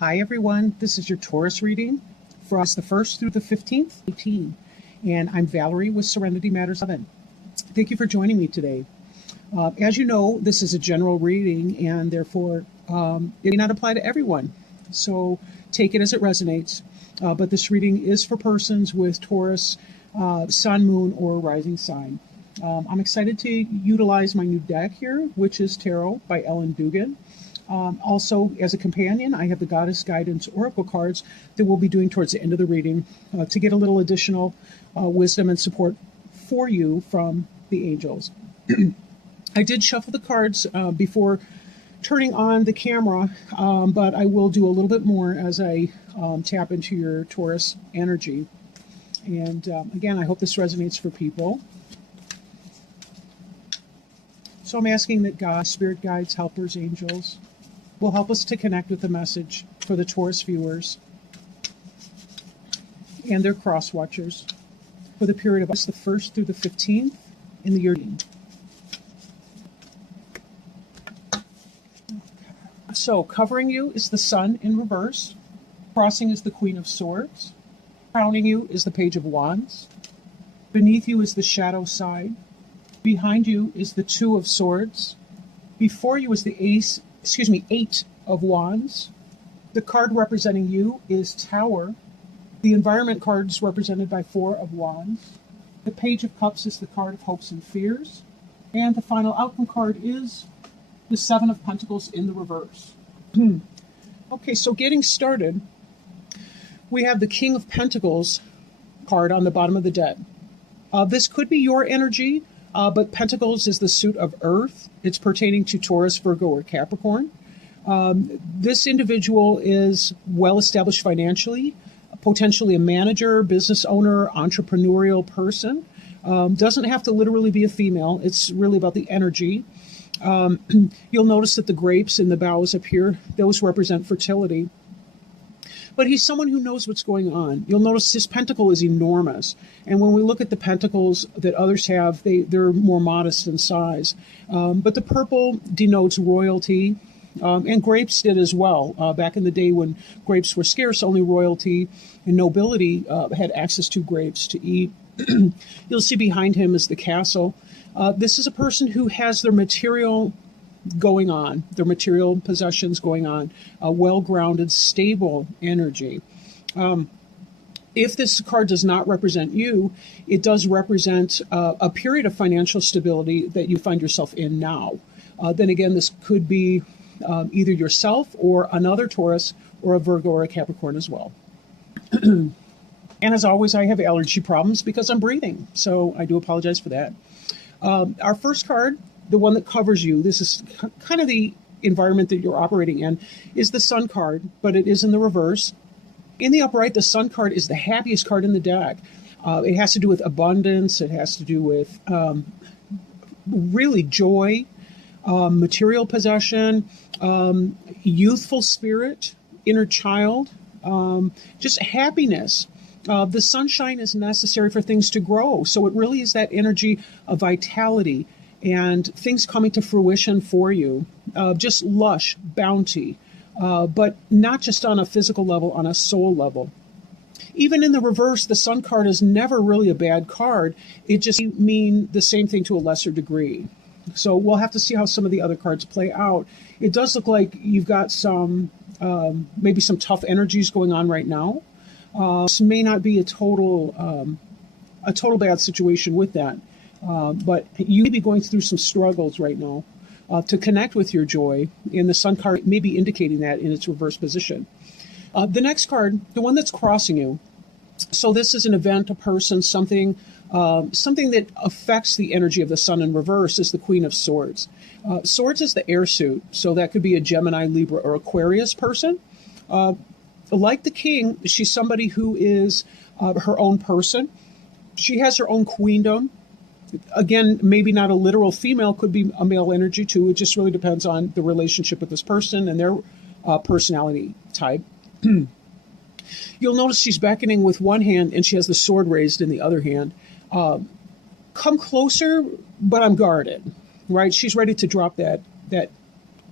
Hi everyone, this is your Taurus reading for us the 1st through the 15th, 18. And I'm Valerie with Serenity Matters 7. Thank you for joining me today. As you know, this is a general reading and therefore it may not apply to everyone. So take it as it resonates. But this reading is for persons with Taurus, Sun, Moon, or Rising sign. I'm excited to utilize my new deck here, which is Tarot by Ellen Dugan. Also, as a companion, I have the Goddess Guidance Oracle cards that we'll be doing towards the end of the reading to get a little additional wisdom and support for you from the angels. I did shuffle the cards before turning on the camera, but I will do a little bit more as I tap into your Taurus energy. And again, I hope this resonates for people. So I'm asking that God, spirit guides, helpers, angels, will help us to connect with the message for the Taurus viewers and their cross watchers for the period of the 1st through the 15th in the year. So covering you is the Sun in reverse, crossing is the Queen of Swords, crowning you is the Page of Wands, beneath you is the Shadow side, behind you is the Two of Swords, before you is the Eight of Wands. The card representing you is Tower. The environment card is represented by Four of Wands. The Page of Cups is the card of hopes and fears. And the final outcome card is the Seven of Pentacles in the reverse. Okay, so getting started, we have the King of Pentacles card on the bottom of the deck. This could be your energy, but Pentacles is the suit of Earth. It's pertaining to Taurus, Virgo, or Capricorn. This individual is well-established financially, potentially a manager, business owner, entrepreneurial person. Doesn't have to literally be a female. It's really about the energy. You'll notice that the grapes in the boughs up here, those represent fertility. But he's someone who knows what's going on. You'll notice his pentacle is enormous. And when we look at the pentacles that others have, they're more modest in size. But the purple denotes royalty, and grapes did as well. Back in the day when grapes were scarce, only royalty and nobility had access to grapes to eat. You'll see behind him is the castle. This is a person who has their material going on, their material possessions going on, a well-grounded, stable energy. If this card does not represent you, it does represent a period of financial stability that you find yourself in now. Then again, this could be either yourself or another Taurus or a Virgo or a Capricorn as well. And as always, I have allergy problems because I'm breathing, so I do apologize for that. Our first card, the one that covers you, this is kind of the environment that you're operating in, is the Sun card, but it is in the reverse. In the upright, the Sun card is the happiest card in the deck. It has to do with abundance. It has to do with really joy, material possession, youthful spirit, inner child, just happiness. The sunshine is necessary for things to grow. So it really is that energy of vitality and things coming to fruition for you. Just lush bounty, but not just on a physical level, on a soul level. Even in the reverse, the Sun card is never really a bad card. It just means the same thing to a lesser degree. So we'll have to see how some of the other cards play out. It does look like you've got some, maybe some tough energies going on right now. This may not be a total bad situation with that, but you may be going through some struggles right now to connect with your joy, and the Sun card may be indicating that in its reverse position. The next card, the one that's crossing you, so this is an event, a person, something that affects the energy of the Sun in reverse, is the Queen of Swords. Swords is the air suit, so that could be a Gemini, Libra, or Aquarius person. Like the King, she's somebody who is her own person. She has her own queendom. Again, maybe not a literal female, could be a male energy too. It just really depends on the relationship with this person and their personality type. You'll notice she's beckoning with one hand and she has the sword raised in the other hand. Come closer, but I'm guarded, right? She's ready to drop that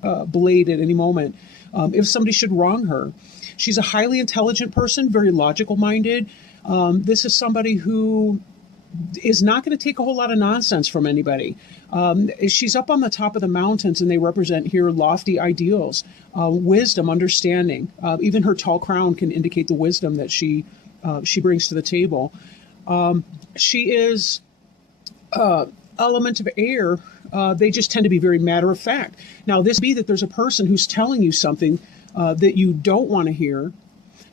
blade at any moment. if somebody should wrong her. She's a highly intelligent person, very logical minded. This is somebody who is not going to take a whole lot of nonsense from anybody. She's up on the top of the mountains, and they represent here lofty ideals, wisdom, understanding. Even her tall crown can indicate the wisdom that she brings to the table. She is element of air. They just tend to be very matter of fact. Now, this be that there's a person who's telling you something that you don't want to hear.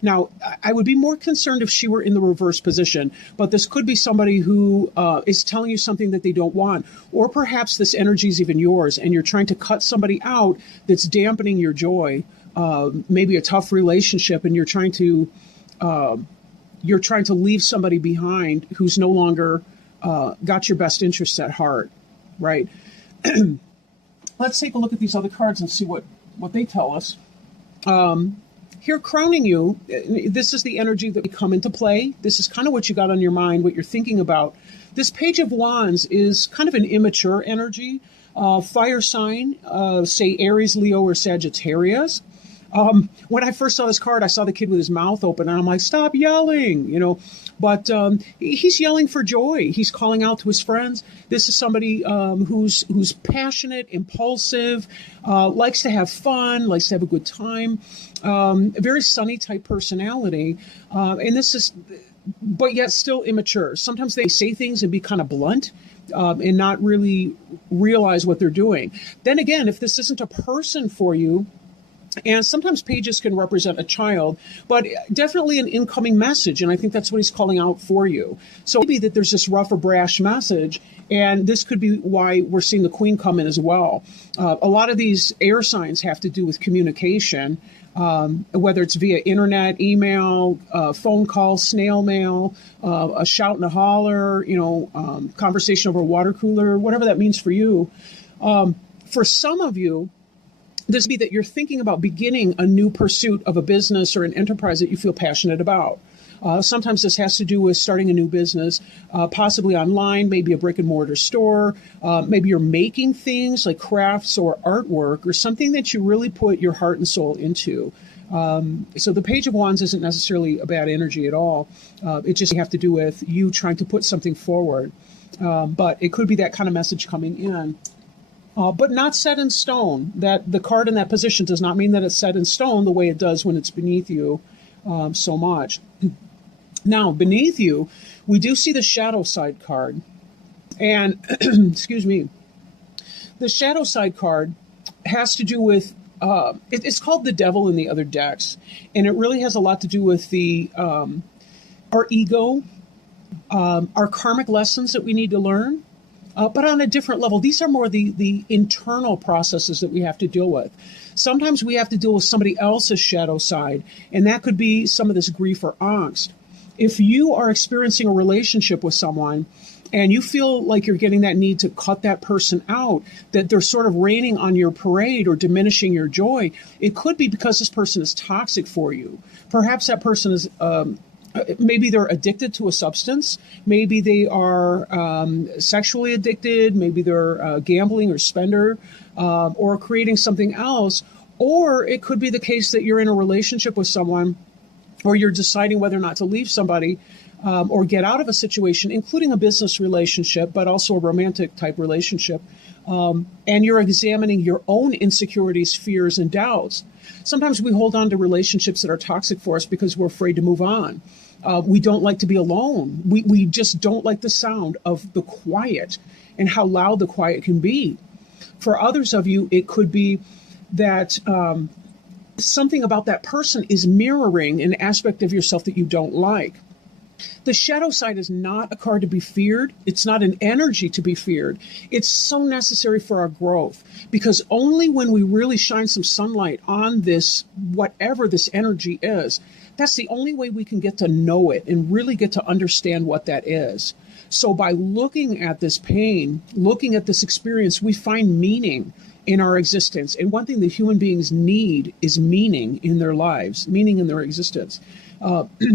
Now, I would be more concerned if she were in the reverse position, but this could be somebody who is telling you something that they don't want, or perhaps this energy is even yours, and you're trying to cut somebody out that's dampening your joy, maybe a tough relationship, and you're trying to leave somebody behind who's no longer got your best interests at heart, right? Let's take a look at these other cards and see what they tell us. Here, crowning you, this is the energy that we come into play. This is kind of what you got on your mind, what you're thinking about. This Page of Wands is kind of an immature energy. Fire sign, say Aries, Leo, or Sagittarius. When I first saw this card, I saw the kid with his mouth open, and I'm like, stop yelling, But he's yelling for joy. He's calling out to his friends. This is somebody who's passionate, impulsive, likes to have fun, likes to have a good time. A very sunny type personality. And this is, but yet still immature. Sometimes they say things and be kind of blunt and not really realize what they're doing. Then again, if this isn't a person for you, and sometimes pages can represent a child, but definitely an incoming message. And I think that's what he's calling out for you. So maybe that there's this rough or brash message, and this could be why we're seeing the Queen come in as well. A lot of these air signs have to do with communication, whether it's via internet, email, phone call, snail mail, a shout and a holler, conversation over a water cooler, whatever that means for you. For some of you, this would be that you're thinking about beginning a new pursuit of a business or an enterprise that you feel passionate about. Sometimes this has to do with starting a new business, possibly online, maybe a brick and mortar store. Maybe you're making things like crafts or artwork or something that you really put your heart and soul into. So the Page of Wands isn't necessarily a bad energy at all. It just have to do with you trying to put something forward. But it could be that kind of message coming in. But not set in stone. That the card in that position does not mean that it's set in stone the way it does when it's beneath you so much. Now, beneath you, we do see the shadow side card. And, excuse me, the shadow side card has to do with, it's called the devil in the other decks. And it really has a lot to do with our ego, our karmic lessons that we need to learn. But on a different level. These are more the internal processes that we have to deal with. Sometimes we have to deal with somebody else's shadow side, and that could be some of this grief or angst. If you are experiencing a relationship with someone and you feel like you're getting that need to cut that person out, that they're sort of raining on your parade or diminishing your joy, it could be because this person is toxic for you. Perhaps that person is maybe they're addicted to a substance. Maybe they are sexually addicted. Maybe they're gambling or spender or creating something else. Or it could be the case that you're in a relationship with someone, or you're deciding whether or not to leave somebody or get out of a situation, including a business relationship, but also a romantic type relationship. And you're examining your own insecurities, fears, and doubts. Sometimes we hold on to relationships that are toxic for us because we're afraid to move on. We don't like to be alone. We just don't like the sound of the quiet and how loud the quiet can be. For others of you, it could be that something about that person is mirroring an aspect of yourself that you don't like. The shadow side is not a card to be feared. It's not an energy to be feared. It's so necessary for our growth, because only when we really shine some sunlight on this, whatever this energy is, that's the only way we can get to know it and really get to understand what that is. So by looking at this pain, looking at this experience, we find meaning in our existence. And one thing that human beings need is meaning in their lives, meaning in their existence.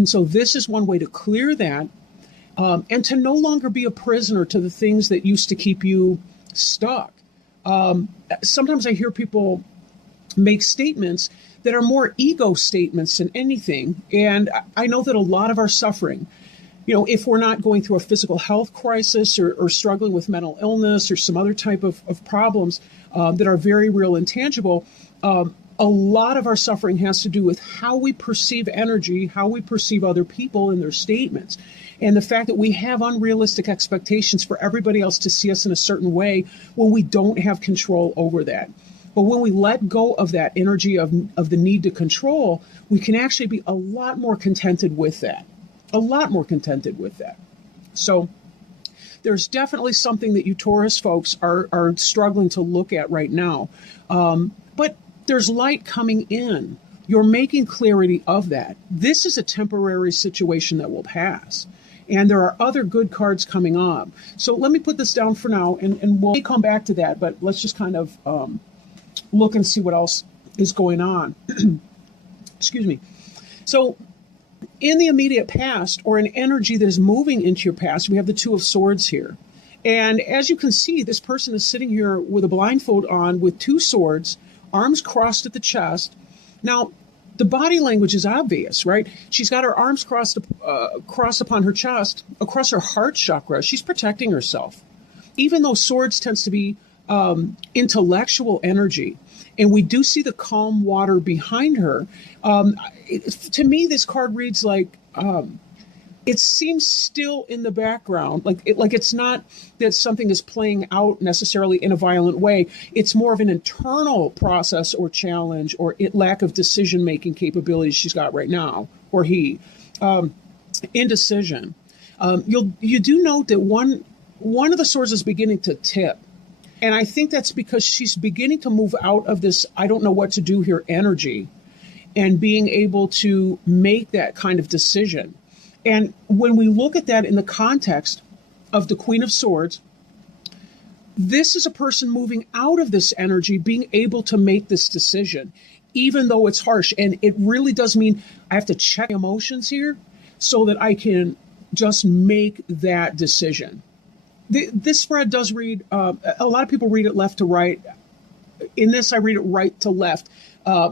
So this is one way to clear that and to no longer be a prisoner to the things that used to keep you stuck. Sometimes I hear people make statements that are more ego statements than anything. And I know that a lot of our suffering, if we're not going through a physical health crisis or struggling with mental illness or some other type of problems that are very real and tangible, a lot of our suffering has to do with how we perceive energy, how we perceive other people and their statements. And the fact that we have unrealistic expectations for everybody else to see us in a certain way when we don't have control over that. But when we let go of that energy of the need to control, we can actually be a lot more contented with that. A lot more contented with that. So there's definitely something that you Taurus folks are struggling to look at right now. But there's light coming in. You're making clarity of that. This is a temporary situation that will pass. And there are other good cards coming up. So let me put this down for now, and we'll come back to that. But let's just kind of look and see what else is going on. Excuse me. So in the immediate past, or an energy that is moving into your past, we have the Two of Swords here. And as you can see, this person is sitting here with a blindfold on with two swords, arms crossed at the chest. Now, the body language is obvious, right? She's got her arms crossed upon her chest, across her heart chakra. She's protecting herself. Even though swords tends to be intellectual energy, and we do see the calm water behind her. To me, this card reads like it seems still in the background, like it's not that something is playing out necessarily in a violent way. It's more of an internal process or challenge or lack of decision-making capabilities she's got right now, or he. Indecision. You do note that one of the swords is beginning to tip. And I think that's because she's beginning to move out of this I don't know what to do here energy and being able to make that kind of decision. And when we look at that in the context of the Queen of Swords, this is a person moving out of this energy, being able to make this decision, even though it's harsh. And it really does mean I have to check emotions here so that I can just make that decision. This spread does read, a lot of people read it left to right. In this, I read it right to left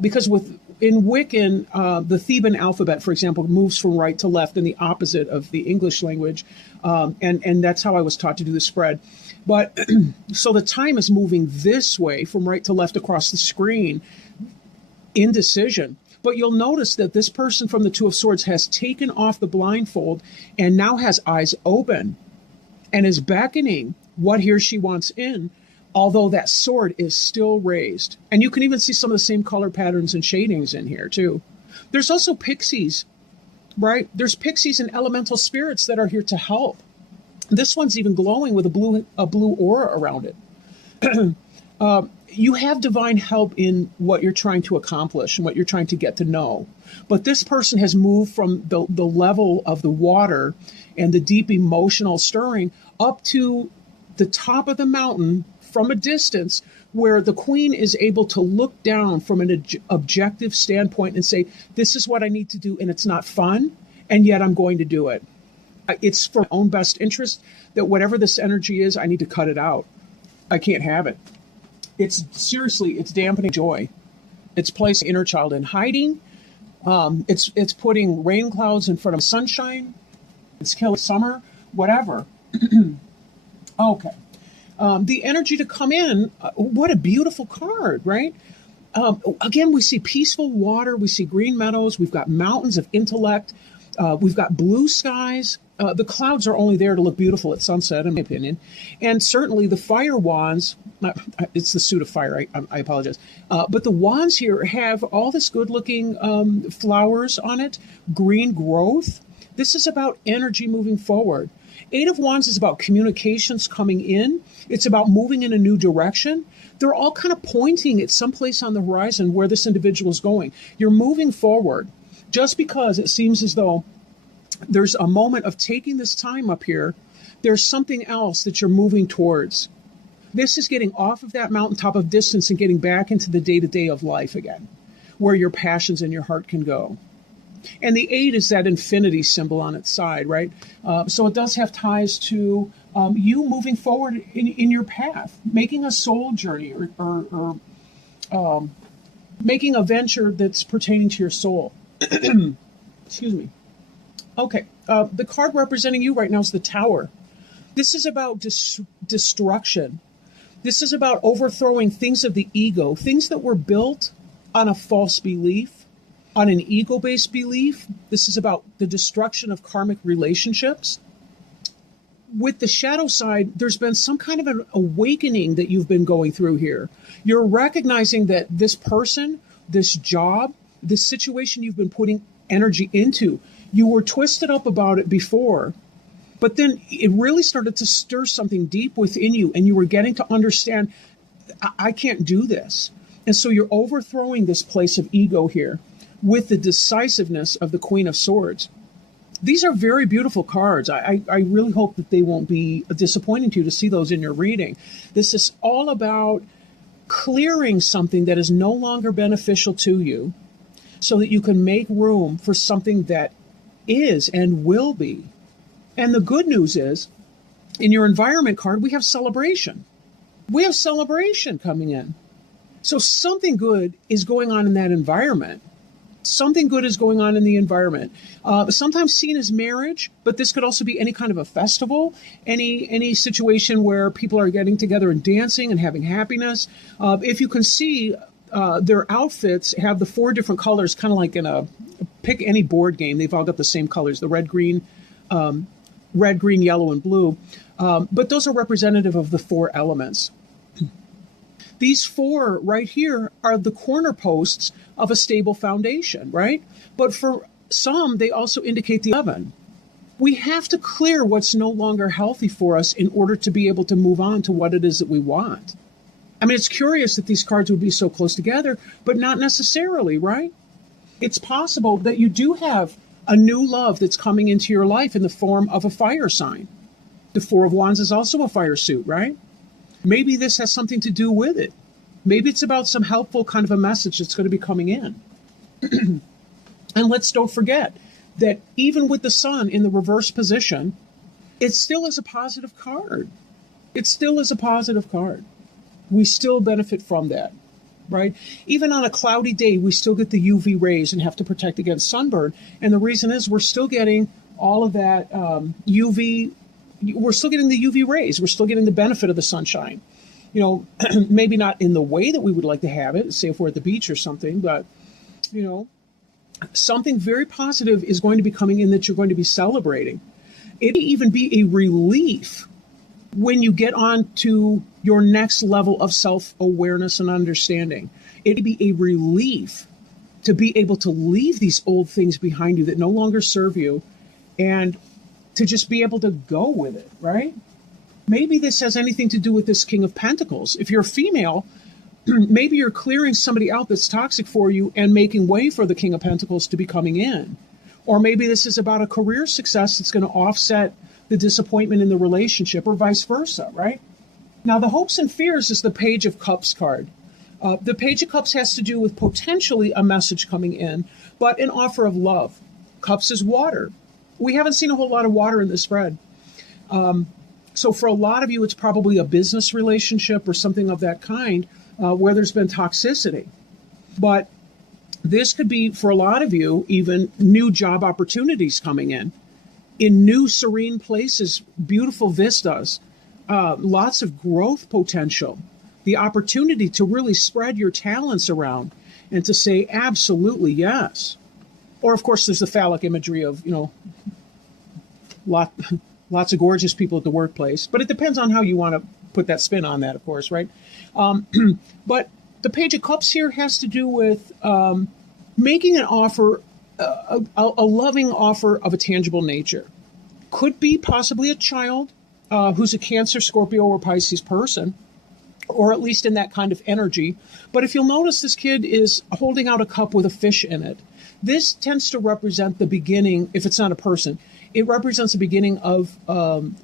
because in Wiccan, the Theban alphabet, for example, moves from right to left in the opposite of the English language. And that's how I was taught to do the spread. But so the time is moving this way from right to left across the screen, indecision. But you'll notice that this person from the Two of Swords has taken off the blindfold and now has eyes open and is beckoning what he or she wants in, although that sword is still raised. And you can even see some of the same color patterns and shadings in here, too. There's also pixies, right? There's pixies and elemental spirits that are here to help. This one's even glowing with a blue aura around it. You have divine help in what you're trying to accomplish and what you're trying to get to know. But this person has moved from the level of the water and the deep emotional stirring up to the top of the mountain from a distance where the queen is able to look down from an objective standpoint and say, this is what I need to do, and it's not fun, and yet I'm going to do it. It's for my own best interest that whatever this energy is, I need to cut it out. I can't have it. It's dampening joy. It's placing inner child in hiding. It's putting rain clouds in front of sunshine. It's killing summer, whatever. Okay. The energy to come in, what a beautiful card, right? Again, we see peaceful water. We see green meadows. We've got mountains of intellect. We've got blue skies. The clouds are only there to look beautiful at sunset, in my opinion. And certainly the fire wands, it's the suit of fire, I apologize. But the wands here have all this good-looking flowers on it, green growth. This is about energy moving forward. Eight of Wands is about communications coming in. It's about moving in a new direction. They're all kind of pointing at someplace on the horizon where this individual is going. You're moving forward. Just because it seems as though there's a moment of taking this time up here, there's something else that you're moving towards. This is getting off of that mountaintop of distance and getting back into the day-to-day of life again, where your passions and your heart can go. And the 8 is that infinity symbol on its side, right? So it does have ties to you moving forward in your path, making a soul journey or making a venture that's pertaining to your soul. Excuse me. Okay, the card representing you right now is the Tower. This is about destruction. This is about overthrowing things of the ego, things that were built on a false belief, on an ego-based belief. This is about the destruction of karmic relationships. With the shadow side, there's been some kind of an awakening that you've been going through here. You're recognizing that this person, this job, this situation you've been putting energy into, you were twisted up about it before, but then it really started to stir something deep within you, and you were getting to understand, I can't do this. And so you're overthrowing this place of ego here with the decisiveness of the Queen of Swords. These are very beautiful cards. I really hope that they won't be disappointing to you to see those in your reading. This is all about clearing something that is no longer beneficial to you so that you can make room for something that is and will be. And the good news is, in your environment card, we have celebration. We have celebration coming in. So something good is going on in that environment. Something good is going on in the environment. Sometimes seen as marriage, but this could also be any kind of a festival, any situation where people are getting together and dancing and having happiness. If you can see, their outfits have the 4 different colors, kind of like in a pick any board game. They've all got the same colors: the red, green, yellow, and blue. But those are representative of the 4 elements. These 4 right here are the corner posts of a stable foundation, right? But for some, they also indicate the 11. We have to clear what's no longer healthy for us in order to be able to move on to what it is that we want. I mean, it's curious that these cards would be so close together, but not necessarily, right? It's possible that you do have a new love that's coming into your life in the form of a fire sign. The 4 of Wands is also a fire suit, right? Maybe this has something to do with it. Maybe it's about some helpful kind of a message that's going to be coming in. And let's don't forget that even with the Sun in the reverse position, it still is a positive card. It still is a positive card. We still benefit from that, right? Even on a cloudy day, we still get the UV rays and have to protect against sunburn. And the reason is we're still getting all of that UV. We're still getting the UV rays. We're still getting the benefit of the sunshine. You know, maybe not in the way that we would like to have it, say if we're at the beach or something, but, you know, something very positive is going to be coming in that you're going to be celebrating. It may even be a relief when you get on to your next level of self-awareness and understanding. It may be a relief to be able to leave these old things behind you that no longer serve you and to just be able to go with it, right? Maybe this has anything to do with this King of Pentacles. If you're a female, maybe you're clearing somebody out that's toxic for you and making way for the King of Pentacles to be coming in. Or maybe this is about a career success that's going to offset the disappointment in the relationship, or vice versa, right? Now, the hopes and fears is the Page of Cups card. The Page of Cups has to do with potentially a message coming in, but an offer of love. Cups is water. We haven't seen a whole lot of water in this spread. So for a lot of you, it's probably a business relationship or something of that kind where there's been toxicity. But this could be, for a lot of you, even new job opportunities coming in new serene places, beautiful vistas, lots of growth potential, the opportunity to really spread your talents around and to say absolutely yes. Or, of course, there's the phallic imagery of, you know, lots of gorgeous people at the workplace. But it depends on how you want to put that spin on that, of course, right? But the Page of Cups here has to do with making an offer, a loving offer of a tangible nature. Could be possibly a child who's a Cancer, Scorpio, or Pisces person, or at least in that kind of energy. But if you'll notice, this kid is holding out a cup with a fish in it. This tends to represent the beginning, if it's not a person, it represents the beginning of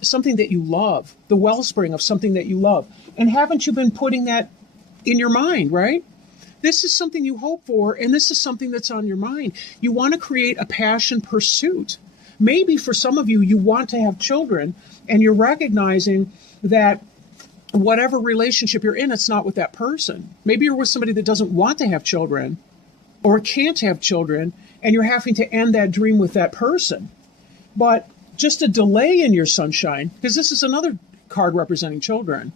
something that you love, the wellspring of something that you love. And haven't you been putting that in your mind, right? This is something you hope for, and this is something that's on your mind. You want to create a passion pursuit. Maybe for some of you, you want to have children, and you're recognizing that whatever relationship you're in, it's not with that person. Maybe you're with somebody that doesn't want to have children or can't have children, and you're having to end that dream with that person. But just a delay in your sunshine, because this is another card representing children.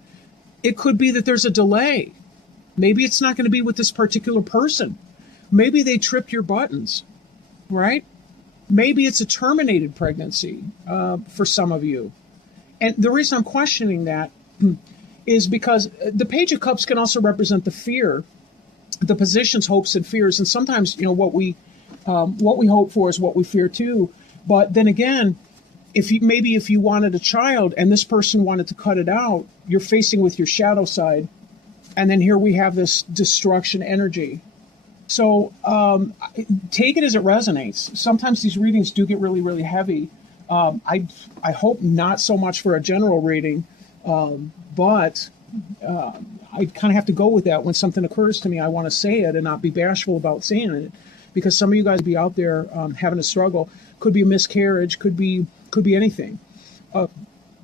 It could be that there's a delay. Maybe it's not going to be with this particular person. Maybe they tripped your buttons, right? Maybe it's a terminated pregnancy for some of you. And the reason I'm questioning that is because the Page of Cups can also represent the fear, the positions, hopes, and fears. And sometimes, what we hope for is what we fear too. But then again, if you wanted a child and this person wanted to cut it out, you're facing with your shadow side. And then here we have this destruction energy. So take it as it resonates. Sometimes these readings do get really, really heavy. I hope not so much for a general reading, but I kind of have to go with that. When something occurs to me, I want to say it and not be bashful about saying it, because some of you guys be out there having a struggle. Could be a miscarriage, could be anything.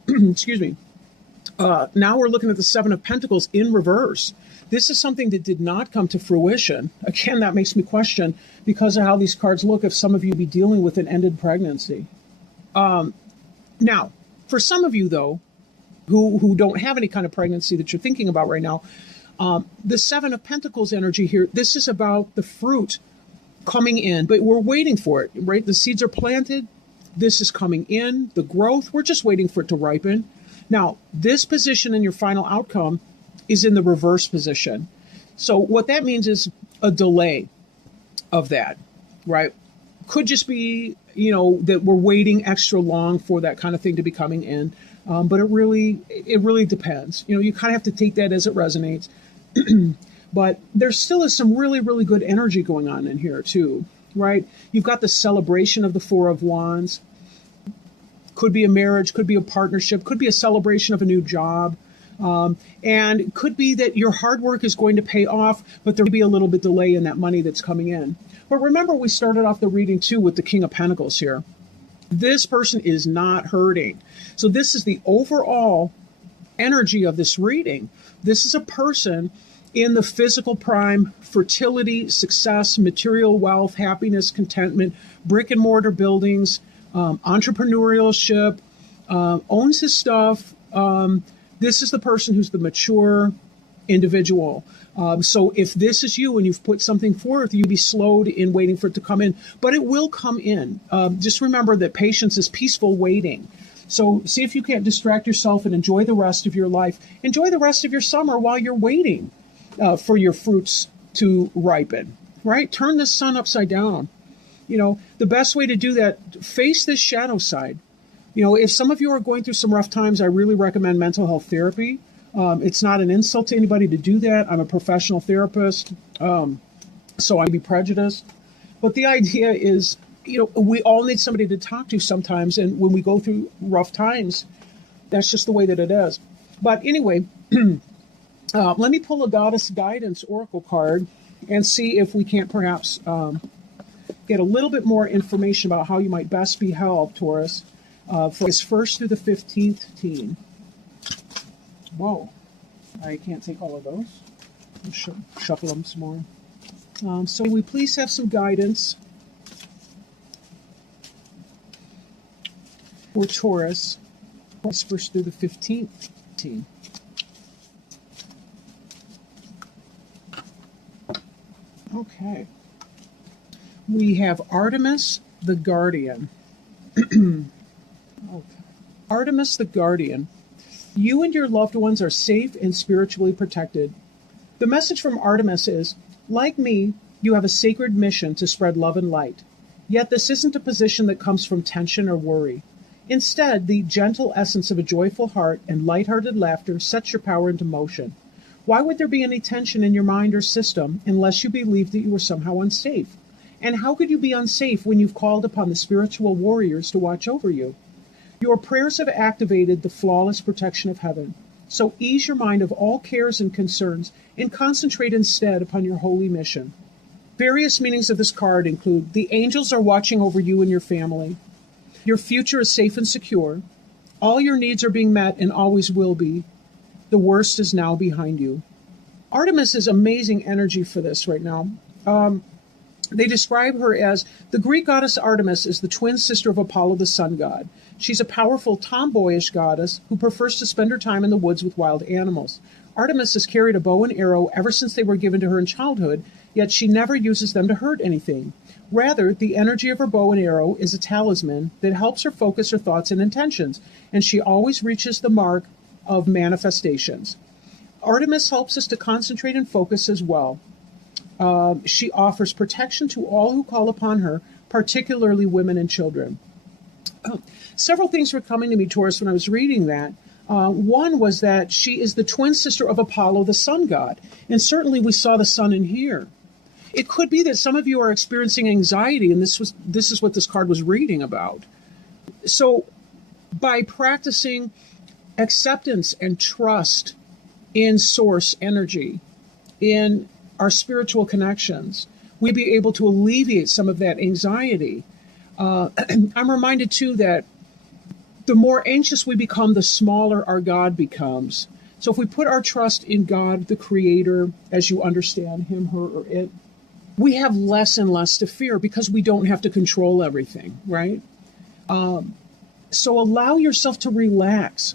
Excuse me. Now we're looking at the Seven of Pentacles in reverse. This is something that did not come to fruition. Again, that makes me question, because of how these cards look, if some of you be dealing with an ended pregnancy. Now, for some of you, though, who don't have any kind of pregnancy that you're thinking about right now, the Seven of Pentacles energy here, this is about the fruit coming in, but we're waiting for it, right? The seeds are planted. This is coming in, the growth. We're just waiting for it to ripen. Now, this position in your final outcome is in the reverse position. So what that means is a delay of that, right? Could just be, that we're waiting extra long for that kind of thing to be coming in. But it really depends. You kind of have to take that as it resonates. But there still is some really, really good energy going on in here too, right? You've got the celebration of the Four of Wands. Could be a marriage, could be a partnership, could be a celebration of a new job. And it could be that your hard work is going to pay off, but there may be a little bit delay in that money that's coming in. But remember, we started off the reading too with the King of Pentacles here. This person is not hurting. So this is the overall energy of this reading. This is a person in the physical prime, fertility, success, material wealth, happiness, contentment, brick and mortar buildings, entrepreneurship, owns his stuff. This is the person who's the mature individual. So if this is you and you've put something forth, you be slowed in waiting for it to come in, but it will come in. Just remember that patience is peaceful waiting. So see if you can't distract yourself and enjoy the rest of your life. Enjoy the rest of your summer while you're waiting for your fruits to ripen, right? Turn the sun upside down. The best way to do that, face this shadow side. If some of you are going through some rough times, I really recommend mental health therapy. It's not an insult to anybody to do that. I'm a professional therapist, so I may be prejudiced. But the idea is, we all need somebody to talk to sometimes. And when we go through rough times, that's just the way that it is. But anyway, let me pull a Goddess Guidance Oracle card and see if we can't perhaps get a little bit more information about how you might best be helped, Taurus, for this 1st through the 15th teen. Whoa, I can't take all of those. Shuffle them some more. So will we please have some guidance for Taurus, 1st through the 15th teen. Okay. We have Artemis the Guardian. Okay. Artemis the Guardian. You and your loved ones are safe and spiritually protected. The message from Artemis is, like me, you have a sacred mission to spread love and light. Yet this isn't a position that comes from tension or worry. Instead, the gentle essence of a joyful heart and lighthearted laughter sets your power into motion. Why would there be any tension in your mind or system unless you believe that you were somehow unsafe? And how could you be unsafe when you've called upon the spiritual warriors to watch over you? Your prayers have activated the flawless protection of heaven. So ease your mind of all cares and concerns and concentrate instead upon your holy mission. Various meanings of this card include the angels are watching over you and your family. Your future is safe and secure. All your needs are being met and always will be. The worst is now behind you. Artemis is amazing energy for this right now. They describe her as the Greek goddess Artemis is the twin sister of Apollo, the sun god. She's a powerful tomboyish goddess who prefers to spend her time in the woods with wild animals. Artemis has carried a bow and arrow ever since they were given to her in childhood, yet she never uses them to hurt anything. Rather, the energy of her bow and arrow is a talisman that helps her focus her thoughts and intentions, and she always reaches the mark of manifestations. Artemis helps us to concentrate and focus as well. She offers protection to all who call upon her, particularly women and children. Several things were coming to me, Taurus, when I was reading that. One was that she is the twin sister of Apollo, the sun god. And certainly we saw the sun in here. It could be that some of you are experiencing anxiety, and this is what this card was reading about. So by practicing acceptance and trust in source energy, in our spiritual connections, we'd be able to alleviate some of that anxiety. I'm reminded, too, that the more anxious we become, the smaller our God becomes. So if we put our trust in God, the Creator, as you understand him, her, or it, we have less and less to fear because we don't have to control everything, right? So allow yourself to relax.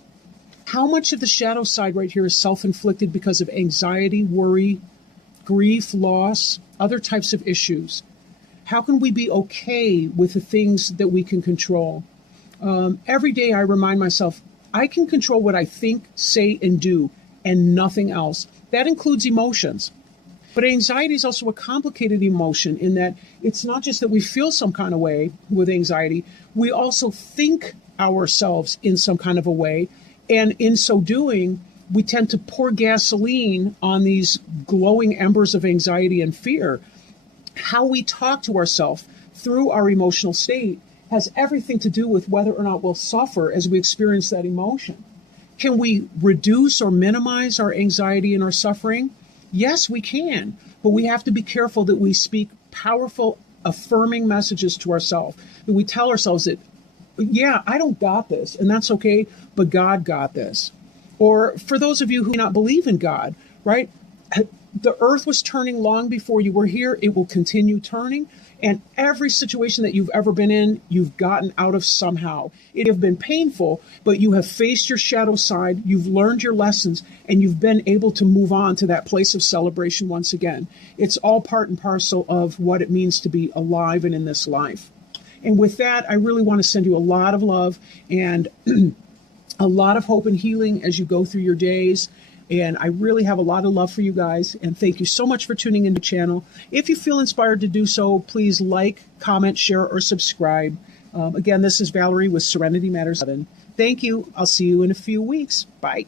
How much of the shadow side right here is self-inflicted because of anxiety, worry, grief, loss, other types of issues? How can we be okay with the things that we can control? Every day I remind myself, I can control what I think, say, and do, and nothing else. That includes emotions. But anxiety is also a complicated emotion in that it's not just that we feel some kind of way with anxiety, we also think ourselves in some kind of a way. And in so doing, we tend to pour gasoline on these glowing embers of anxiety and fear. How we talk to ourselves through our emotional state has everything to do with whether or not we'll suffer as we experience that emotion. Can we reduce or minimize our anxiety and our suffering? Yes, we can, but we have to be careful that we speak powerful, affirming messages to ourselves, that we tell ourselves that, yeah, I don't got this, and that's okay, but God got this. Or for those of you who do not believe in God, right? The earth was turning long before you were here. It will continue turning. And every situation that you've ever been in, you've gotten out of somehow. It have been painful, but you have faced your shadow side, you've learned your lessons, and you've been able to move on to that place of celebration once again. It's all part and parcel of what it means to be alive and in this life. And with that, I really want to send you a lot of love and a lot of hope and healing as you go through your days. And I really have a lot of love for you guys. And thank you so much for tuning into the channel. If you feel inspired to do so, please like, comment, share, or subscribe. Again, this is Valerie with Serenity Matters 7. Thank you. I'll see you in a few weeks. Bye.